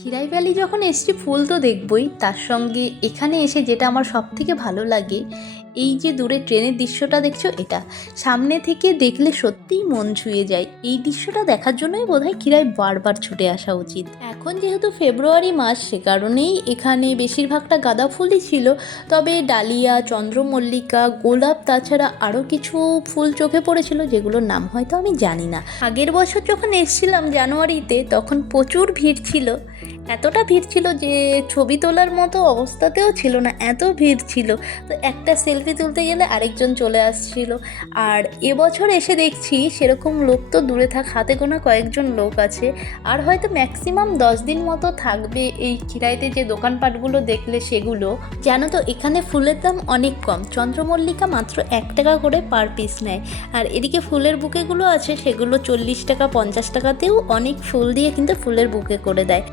Khirai valley যখন এসছি ফুল তো দেখবই, তার সঙ্গে এখানে এসে যেটা আমার সবথেকে ভালো লাগে, এই যে দূরে ট্রেনের দৃশ্যটা দেখছো, এটা সামনে থেকে দেখলে সত্যিই মন ছুঁয়ে যায়। এই দৃশ্যটা দেখার জন্যই বোধহয় খিরাই বারবার ছুটে আসা উচিত। এখন যেহেতু ফেব্রুয়ারি মাস, সে কারণেই এখানে বেশিরভাগটা গাঁদা ফুলই ছিল, তবে ডালিয়া, চন্দ্রমল্লিকা, গোলাপ, তাছাড়া আরও কিছু ফুল চোখে পড়েছিল যেগুলোর নাম হয়তো আমি জানি না। আগের বছর যখন এসেছিলাম জানুয়ারিতে, তখন প্রচুর ভিড় ছিল, এতটা ভিড় ছিল যে ছবি তোলার মতো অবস্থাতেও ছিল না, এত ভিড় ছিল। তো একটা সেলফি তুলতে গেলে আরেকজন চলে আসছিল। আর এবছর এসে দেখছি সেরকম লোক তো দূরে থাক, হাতে গোনা কয়েকজন লোক আছে। আর হয়তো ম্যাক্সিমাম 10 দিন মতো থাকবে এই খিরাইতে। যে দোকানপাটগুলো দেখলে সেগুলো জানো তো, এখানে ফুলের দাম অনেক কম। চন্দ্রমল্লিকা মাত্র 1 টাকা করে পার পিস নেয়। আর এদিকে ফুলের বুকেগুলো আছে, সেগুলো 40 টাকা 50 টাকাতেও অনেক ফুল দিয়ে কিন্তু ফুলের বুকে করে দেয়।